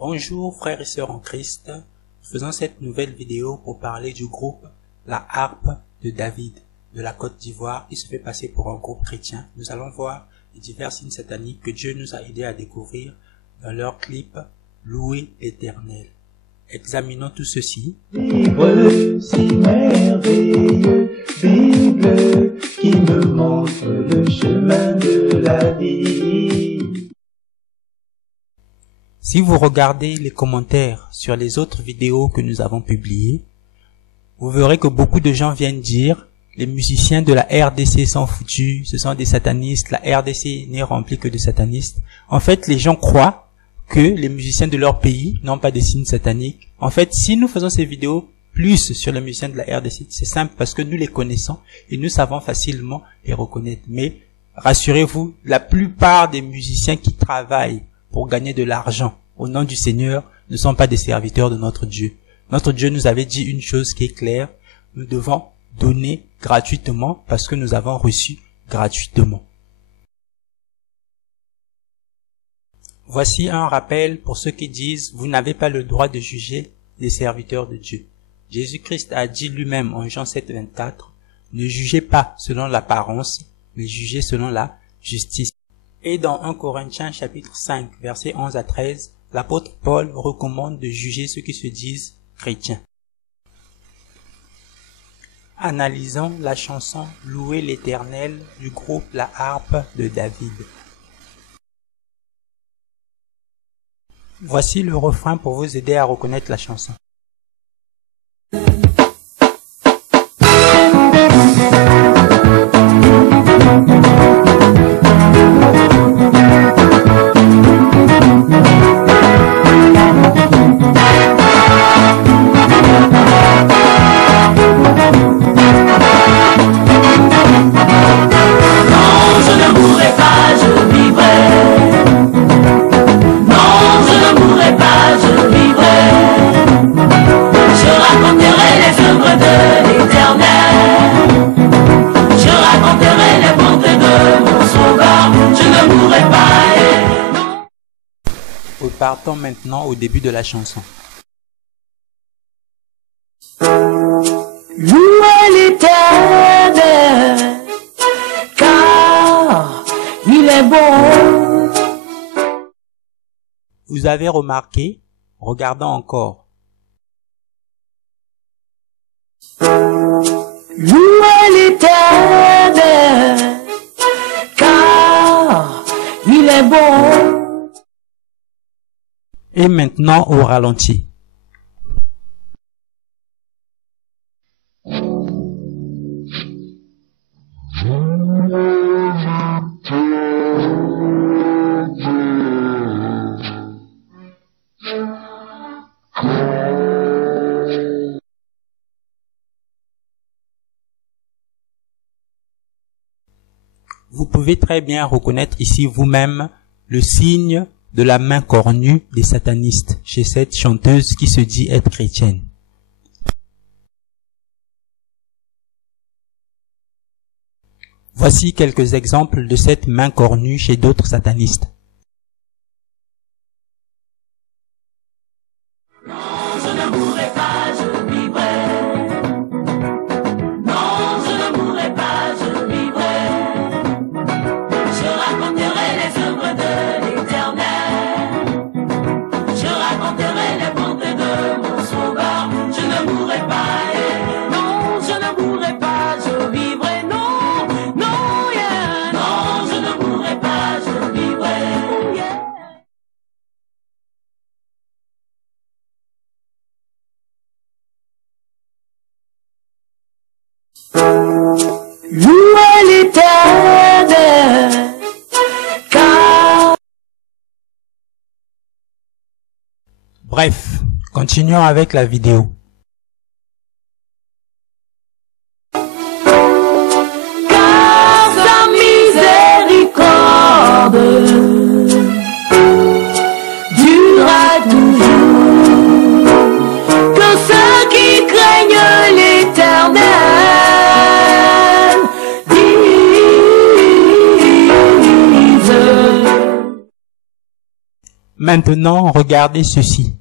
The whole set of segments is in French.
Bonjour frères et sœurs en Christ, faisons cette nouvelle vidéo pour parler du groupe La Harpe de David de la Côte d'Ivoire qui se fait passer pour un groupe chrétien. Nous allons voir les divers signes sataniques que Dieu nous a aidés à découvrir dans leur clip Louer l'Éternel. Examinons tout ceci. Livre si merveilleux, Bible qui me montre le chemin de la vie. Si vous regardez les commentaires sur les autres vidéos que nous avons publiées, vous verrez que beaucoup de gens viennent dire les musiciens de la RDC sont foutus, ce sont des satanistes, la RDC n'est remplie que de satanistes. En fait, les gens croient que les musiciens de leur pays n'ont pas de signes sataniques. En fait, si nous faisons ces vidéos plus sur les musiciens de la RDC, c'est simple parce que nous les connaissons et nous savons facilement les reconnaître. Mais rassurez-vous, la plupart des musiciens qui travaillent pour gagner de l'argent au nom du Seigneur ne sont pas des serviteurs de notre Dieu. Notre Dieu nous avait dit une chose qui est claire, nous devons donner gratuitement parce que nous avons reçu gratuitement. Voici un rappel pour ceux qui disent « Vous n'avez pas le droit de juger les serviteurs de Dieu ». Jésus-Christ a dit lui-même en Jean 7, 24 « Ne jugez pas selon l'apparence, mais jugez selon la justice ». Et dans 1 Corinthiens chapitre 5, versets 11 à 13, l'apôtre Paul recommande de juger ceux qui se disent chrétiens. Analysons la chanson « Louer l'Éternel » du groupe La Harpe de David. Voici le refrain pour vous aider à reconnaître la chanson. Partons maintenant au début de la chanson. Louez l'Éternel, car il est bon. Vous avez remarqué? Regardons encore. Louez l'Éternel, car il est bon. Et maintenant au ralenti. Vous pouvez très bien reconnaître ici vous-même le signe de la main cornue des satanistes chez cette chanteuse qui se dit être chrétienne. Voici quelques exemples de cette main cornue chez d'autres satanistes. Louez l'Éternel, car... Bref, continuons avec la vidéo. Car sa miséricorde durera toujours, que ceux qui craignent l'Éternel disent Maintenant, regardez ceci.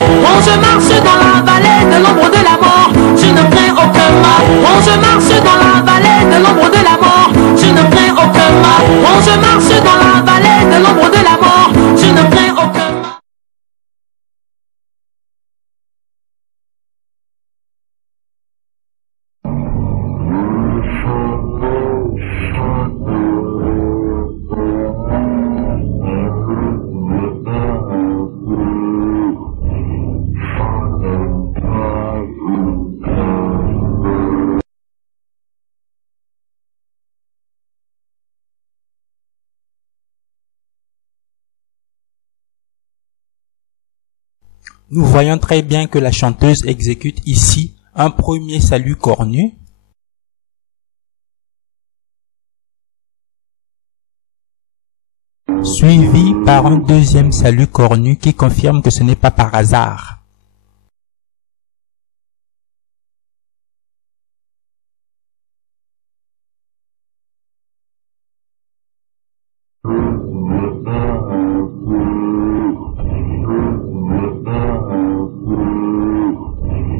Oh, je marche dans la vallée de l'ombre de la mort, je ne crains aucun mal. Oh, je marche dans la vallée de l'ombre de la mort, je ne crains aucun mal. Oh, je marche dans la vallée de l'ombre de la mort, je ne crains aucun mal. Nous voyons très bien que la chanteuse exécute ici un premier salut cornu, suivi par un deuxième salut cornu qui confirme que ce n'est pas par hasard.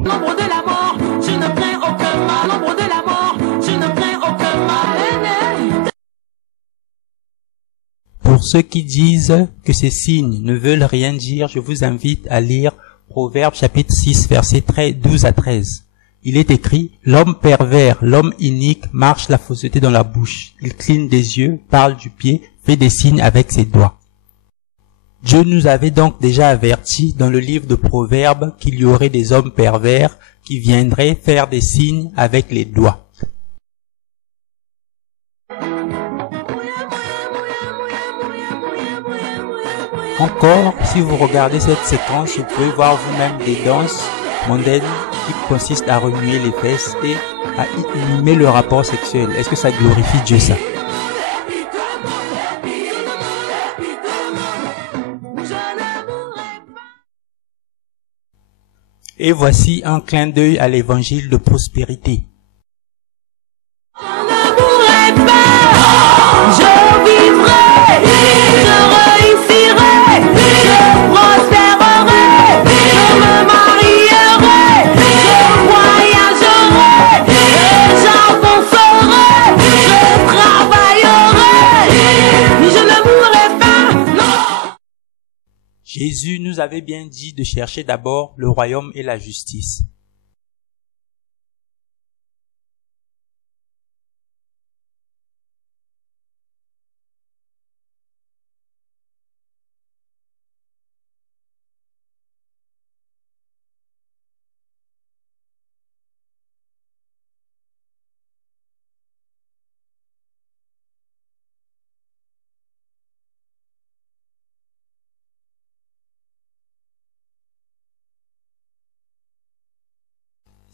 L'ombre de la mort, je ne crains aucun mal. L'ombre de la mort, je ne crains aucun mal. Pour ceux qui disent que ces signes ne veulent rien dire, je vous invite à lire Proverbes chapitre 6 versets 12 à 13. Il est écrit, l'homme pervers, l'homme inique marche la fausseté dans la bouche. Il cligne des yeux, parle du pied, fait des signes avec ses doigts. Dieu nous avait donc déjà averti dans le livre de Proverbes qu'il y aurait des hommes pervers qui viendraient faire des signes avec les doigts. Encore, si vous regardez cette séquence, vous pouvez voir vous-même des danses mondaines qui consistent à remuer les fesses et à imiter le rapport sexuel. Est-ce que ça glorifie Dieu, ça? Et voici un clin d'œil à l'évangile de prospérité. Je ne mourrai pas, je vivrai, je réussirai, je prospérerai, je me marierai, je voyagerai, j'avancerai, je travaillerai, mais je ne mourrai pas, non. Jésus nous avait bien dit de chercher d'abord le royaume et la justice.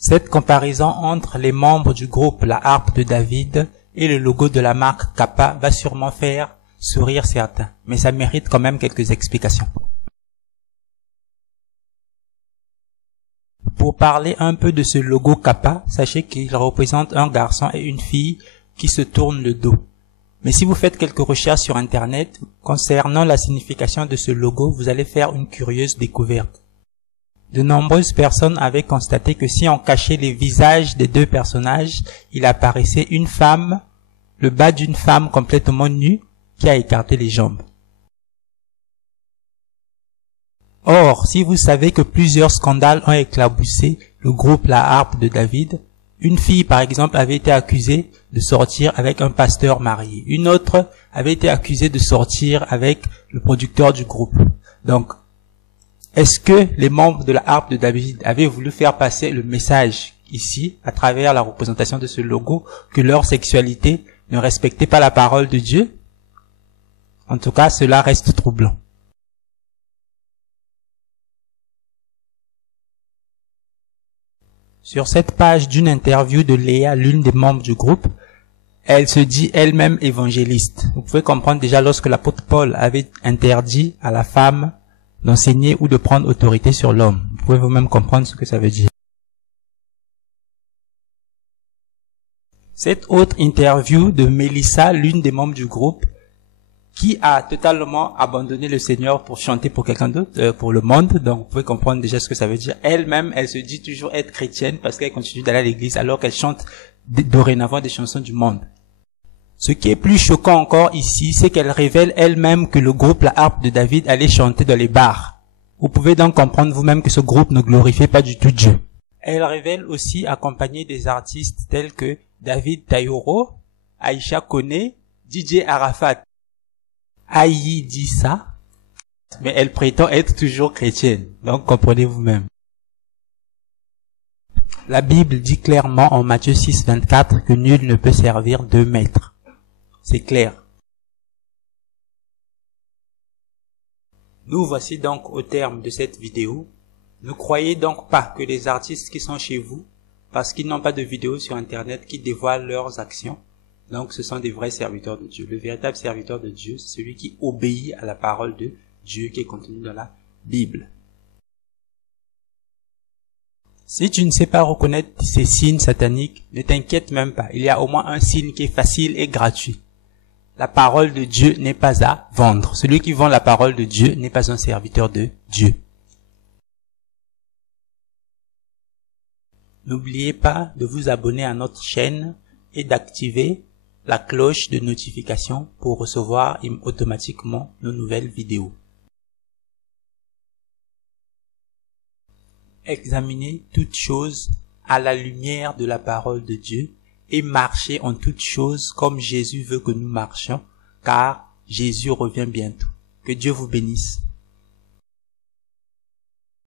Cette comparaison entre les membres du groupe La Harpe de David et le logo de la marque Kappa va sûrement faire sourire certains, mais ça mérite quand même quelques explications. Pour parler un peu de ce logo Kappa, sachez qu'il représente un garçon et une fille qui se tournent le dos. Mais si vous faites quelques recherches sur Internet concernant la signification de ce logo, vous allez faire une curieuse découverte. De nombreuses personnes avaient constaté que si on cachait les visages des deux personnages, il apparaissait une femme, le bas d'une femme complètement nue, qui a écarté les jambes. Or, si vous savez que plusieurs scandales ont éclaboussé le groupe La Harpe de David, une fille par exemple avait été accusée de sortir avec un pasteur marié, une autre avait été accusée de sortir avec le producteur du groupe. Donc, est-ce que les membres de la Harpe de David avaient voulu faire passer le message ici, à travers la représentation de ce logo, que leur sexualité ne respectait pas la parole de Dieu? En tout cas, cela reste troublant. Sur cette page d'une interview de Léa, l'une des membres du groupe, elle se dit elle-même évangéliste. Vous pouvez comprendre déjà lorsque l'apôtre Paul avait interdit à la femme d'enseigner ou de prendre autorité sur l'homme. Vous pouvez vous-même comprendre ce que ça veut dire. Cette autre interview de Mélissa, l'une des membres du groupe, qui a totalement abandonné le Seigneur pour chanter pour quelqu'un d'autre, pour le monde. Donc, vous pouvez comprendre déjà ce que ça veut dire. Elle-même, elle se dit toujours être chrétienne parce qu'elle continue d'aller à l'église alors qu'elle chante dorénavant des chansons du monde. Ce qui est plus choquant encore ici, c'est qu'elle révèle elle-même que le groupe La Harpe de David allait chanter dans les bars. Vous pouvez donc comprendre vous-même que ce groupe ne glorifiait pas du tout Dieu. Elle révèle aussi accompagner des artistes tels que David Tayoro, Aïcha Kone, DJ Arafat. Aïe dit ça, mais elle prétend être toujours chrétienne. Donc comprenez vous-même. La Bible dit clairement en Matthieu 6, 24 que nul ne peut servir deux maîtres. C'est clair. Nous voici donc au terme de cette vidéo. Ne croyez donc pas que les artistes qui sont chez vous, parce qu'ils n'ont pas de vidéos sur Internet qui dévoilent leurs actions, donc ce sont des vrais serviteurs de Dieu. Le véritable serviteur de Dieu, c'est celui qui obéit à la parole de Dieu qui est contenue dans la Bible. Si tu ne sais pas reconnaître ces signes sataniques, ne t'inquiète même pas. Il y a au moins un signe qui est facile et gratuit. La parole de Dieu n'est pas à vendre. Celui qui vend la parole de Dieu n'est pas un serviteur de Dieu. N'oubliez pas de vous abonner à notre chaîne et d'activer la cloche de notification pour recevoir automatiquement nos nouvelles vidéos. Examinez toutes choses à la lumière de la parole de Dieu et marchez en toutes choses comme Jésus veut que nous marchions, car Jésus revient bientôt. Que Dieu vous bénisse.